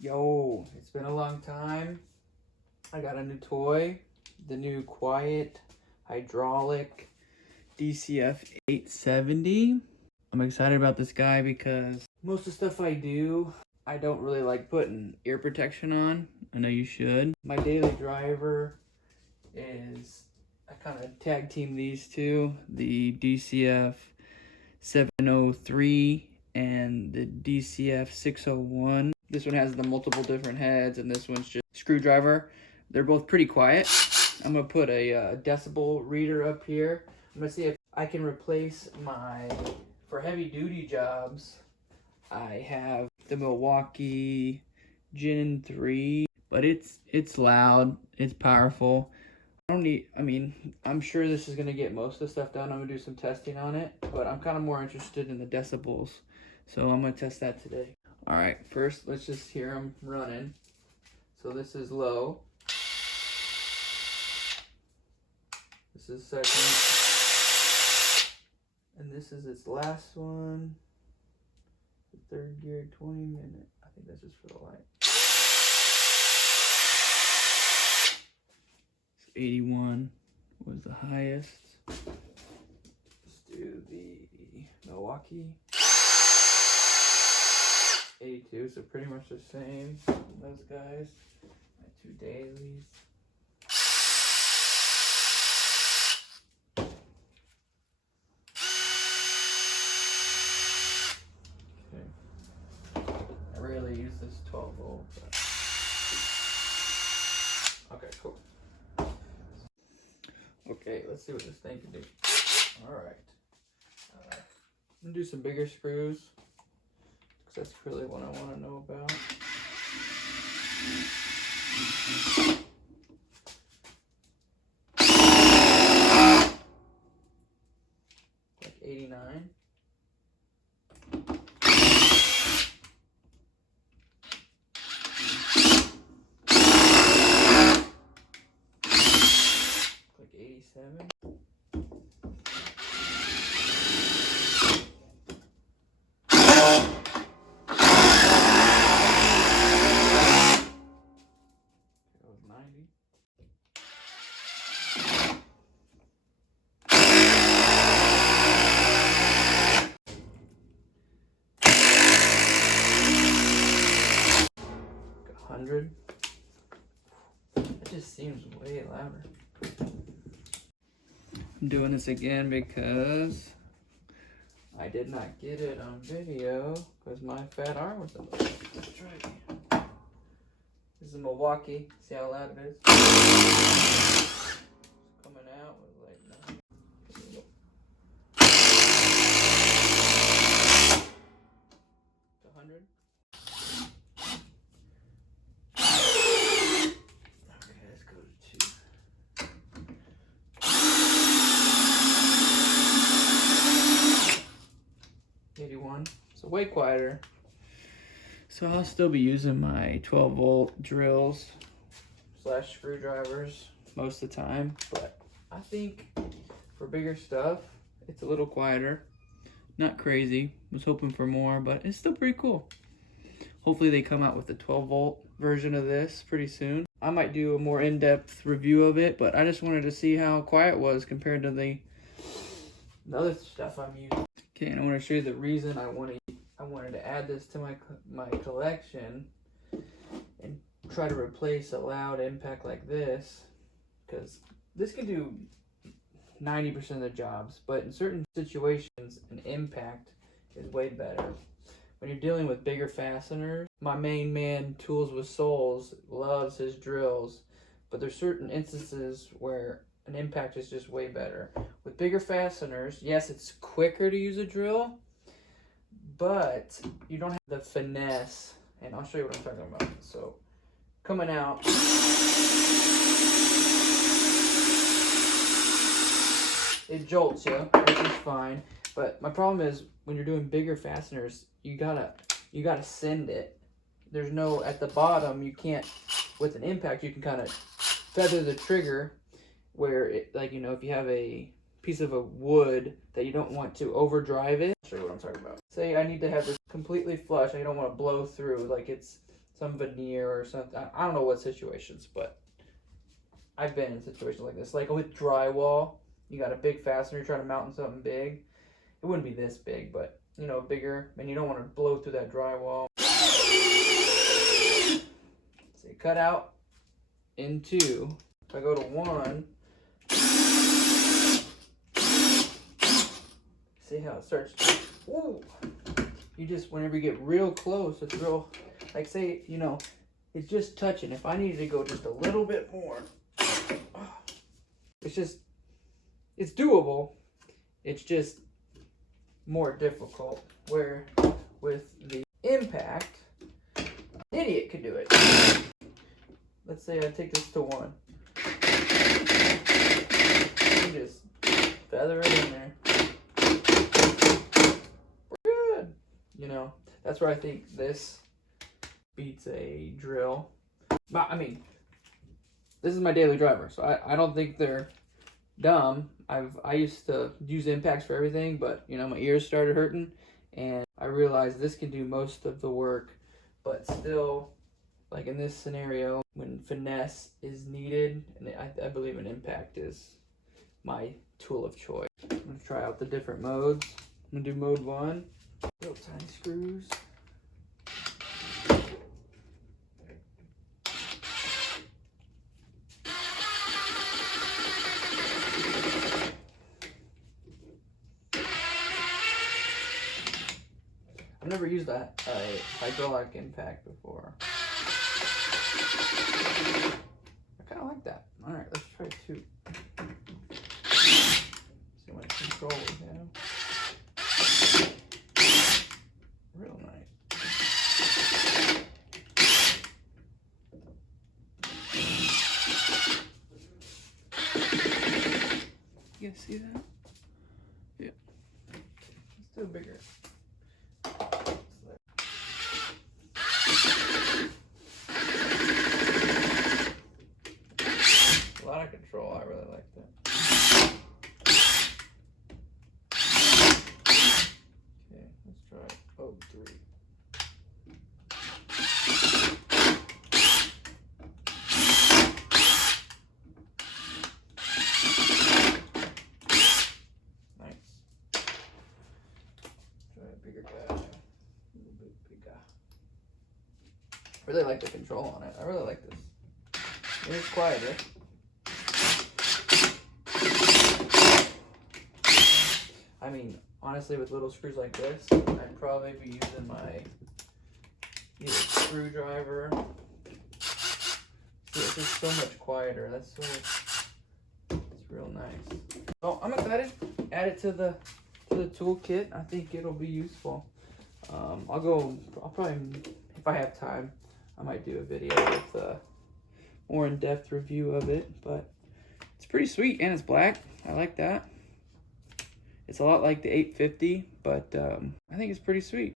Yo, it's been a long time. I got a new toy, the new quiet hydraulic DCF870. I'm excited about this guy because most of the stuff I do, I don't really like putting ear protection on. I know you should. My daily driver is, I kind of tag team these two, the DCF703 and the DCF601. This one has the multiple different heads, and this one's just screwdriver. They're both pretty quiet. I'm gonna put a decibel reader up here. I'm gonna see if I can replace for heavy duty jobs, I have the Milwaukee Gen 3, but it's loud, it's powerful. I'm sure this is gonna get most of the stuff done. I'm gonna do some testing on it, but I'm kind of more interested in the decibels. So I'm gonna test that today. All right, first let's just hear them running. So this is low. This is second. And this is its last one. The third gear, 20 minute. I think that's just for the light. 81 was the highest. Let's do the Milwaukee. 82, so pretty much the same. Those guys. My two dailies. Okay. I rarely use this 12 volt. But... okay, cool. Okay, let's see what this thing can do. Alright. I'm going to do some bigger screws, because that's really what I want to know about. Like 89. Like 87. It just seems way louder. I'm doing this again because I did not get it on video because my fat arm was up. Let's try it again. This is a Milwaukee. See how loud it is? It's coming out with like 100. Okay, let's go to 2. 81. So way quieter. So I'll still be using my 12 volt drills / screwdrivers most of the time, but I think for bigger stuff, it's a little quieter. Not crazy. Was hoping for more, but it's still pretty cool. Hopefully they come out with a 12 volt version of this pretty soon. I might do a more in-depth review of it, but I just wanted to see how quiet it was compared to the other stuff I'm using. Okay, and I want to show you the reason I wanted to add this to my collection and try to replace a loud impact like this, because this can do 90% of the jobs, but in certain situations an impact is way better. When you're dealing with bigger fasteners, my main man Tools with Souls loves his drills, but there's certain instances where an impact is just way better. With bigger fasteners, yes, it's quicker to use a drill, but you don't have the finesse, and I'll show you what I'm talking about. So, coming out, it jolts you, which is fine, but my problem is when you're doing bigger fasteners, you gotta send it. There's no, at the bottom, you can't, with an impact, you can kind of feather the trigger where it, like, you know, if you have a piece of a wood that you don't want to overdrive it. I'll show you what I'm talking about. Say I need to have this completely flush, I don't want to blow through, like it's some veneer or something. I don't know what situations, but I've been in situations like this. Like with drywall, you got a big fastener, you're trying to mount something big. It wouldn't be this big, but you know, bigger, and you don't want to blow through that drywall. So you cut out in 2. If I go to 1, see how it starts to, ooh. You just, whenever you get real close, it's real, like say, you know, it's just touching. If I needed to go just a little bit more, it's just, it's doable. It's just more difficult. Where with the impact, an idiot could do it. Let's say I take this to 1. You just feather it in there. We're good. You know, that's where I think this beats a drill. But I mean, this is my daily driver, so I don't think they're dumb. I used to use impacts for everything, but you know, my ears started hurting, and I realized this can do most of the work, but still, like in this scenario, when finesse is needed, and I believe an impact is my tool of choice. I'm gonna try out the different modes. I'm gonna do mode 1. Little tiny screws. I've never used a hydraulic impact before. I kind of like that. All right, let's try 2. See what control we have. Real nice. You guys see that? Yeah. Let's do a bigger. A lot of control. I really like that. Okay, let's try mode 3. Nice. Try a bigger guy. A little bit bigger. Really like the control on it. I really like this. It's quieter. I mean, honestly, with little screws like this, I'd probably be using my either screwdriver. See, it's just so much quieter. That's so, it's real nice. So I'm excited. Add it to the toolkit. I think it'll be useful. I'll probably, if I have time, I might do a video with a more in-depth review of it, but it's pretty sweet, and it's black. I like that. It's a lot like the 850, but I think it's pretty sweet.